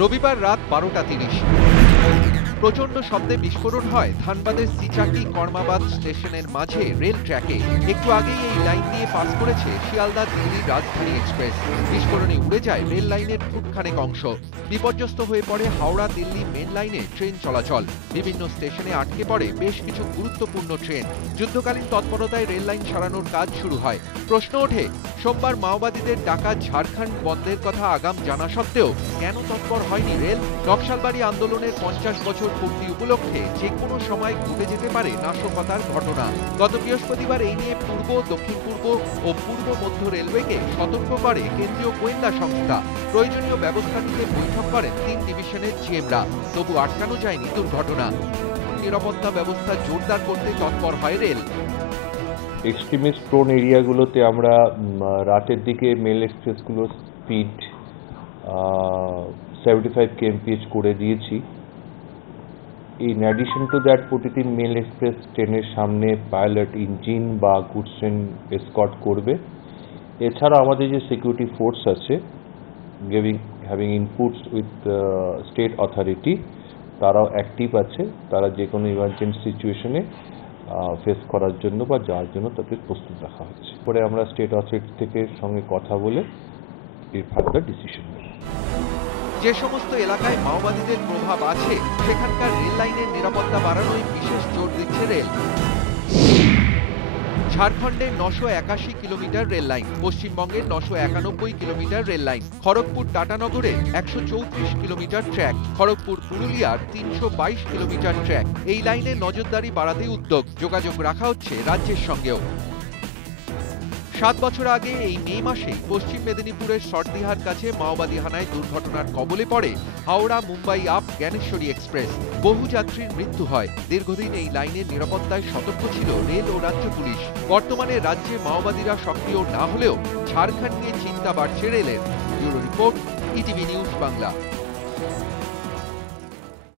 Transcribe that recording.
রবিবার রাত 12:30 প্রচন্ড শব্দে বিস্ফোরণ হয় ধানবাদের সিচাকি কর্মাবাদ স্টেশনের মাঝে রেল ট্র্যাকে। একটু আগেই এই লাইন দিয়ে পাস করেছে শিয়ালদা দিল্লি রাজধানী এক্সপ্রেস। বিস্ফোরণে উড়ে যায় রেল লাইনের ফুটখানেক অংশ। বিপর্যস্ত হয়ে পড়ে হাওড়া দিল্লি মেন লাইনে ট্রেন চলাচল। বিভিন্ন স্টেশনে আটকে পড়ে বেশ কিছু গুরুত্বপূর্ণ ট্রেন। যুদ্ধকালীন তৎপরতায় রেল লাইন সারানোর কাজ শুরু হয়। প্রশ্ন ওঠে, সোমবার মাওবাদীদের ডাকা ঝাড়খণ্ড বন্ধের কথা আগাম জানা সত্ত্বেও কেন তৎপর হয়নি রেল? নকশালবাড়ি আন্দোলনের 50 বছর পূর্তি উপলক্ষে যে কোনো সময় ঘটে যেতে পারে নাশকতার ঘটনা। গত বৃহস্পতিবার এই নিয়ে পূর্ব, দক্ষিণ পূর্ব ও পূর্ব মধ্য রেলওয়েকে সতর্ক করে কেন্দ্রীয় গোয়েন্দা সংস্থা। প্রয়োজনীয় ব্যবস্থা নিতে বৈঠক করেন 3 ডিভিশনের জিএমরা। তবু আটকানো যায়নি দুর্ঘটনা। নিরাপত্তা ব্যবস্থা জোরদার করতে তৎপর হয় রেল। এক্সট্রিমিস্ট প্রোন এরিয়াগুলোতে আমরা রাতের দিকে মেল এক্সপ্রেসগুলোর স্পিড 75 kmph করে দিয়েছি। ইন অ্যাডিশন টু দ্যাট, প্রতিটি মেল এক্সপ্রেস ট্রেনের সামনে পাইলট ইঞ্জিন বা গুডস ট্রেন এসকর্ট করবে। এছাড়া আমাদের যে সিকিউরিটি ফোর্স আছে, having inputs with state authority, তারাও অ্যাক্টিভ আছে। তারা যে কোনো ইমার্জেন্সি সিচুয়েশনে ফেস করার জন্য বা যাওয়ার জন্য তাদের প্রস্তুত রাখা হচ্ছে। পরে আমরা স্টেট অথরিটি থেকে সঙ্গে কথা বলে এর ফার্দার ডিসিশন নেব। যে সমস্ত এলাকায় মাওবাদীদের প্রভাব আছে সেখানকার রেল লাইনের নিরাপত্তা বাড়ানোয় বিশেষ জোর দিচ্ছে রেল। ঝাড়খণ্ডের 981 কিলোমিটার রেল লাইন, পশ্চিমবঙ্গের 991 কিলোমিটার রেল লাইন, খড়গপুর টাটানগরের 134 কিলোমিটার ট্র্যাক, খড়গপুর পুরুলিয়ার 322 কিলোমিটার ট্র্যাক। এই লাইনে নজরদারি বাড়াতে উদ্যোগ, যোগাযোগ রাখা হচ্ছে রাজ্যের সঙ্গেও। 7 বছর আগে এই মে মাসেই পশ্চিম মেদিনীপুরের সরদিহার কাছে মাওবাদী হানায় দুর্ঘটনার কবলে পড়ে হাওড়া মুম্বাই আপ জ্ঞানেশ্বরী এক্সপ্রেস। বহু যাত্রীর মৃত্যু হয়। দীর্ঘদিন এই লাইনের নিরাপত্তায় সতর্ক ছিল রেল ও রাজ্য পুলিশ। বর্তমানে রাজ্যে মাওবাদীরা সক্রিয় না হলেও ঝাড়খণ্ড নিয়ে চিন্তা বাড়ছে রেলের। Bureau report, ETV news Bangla.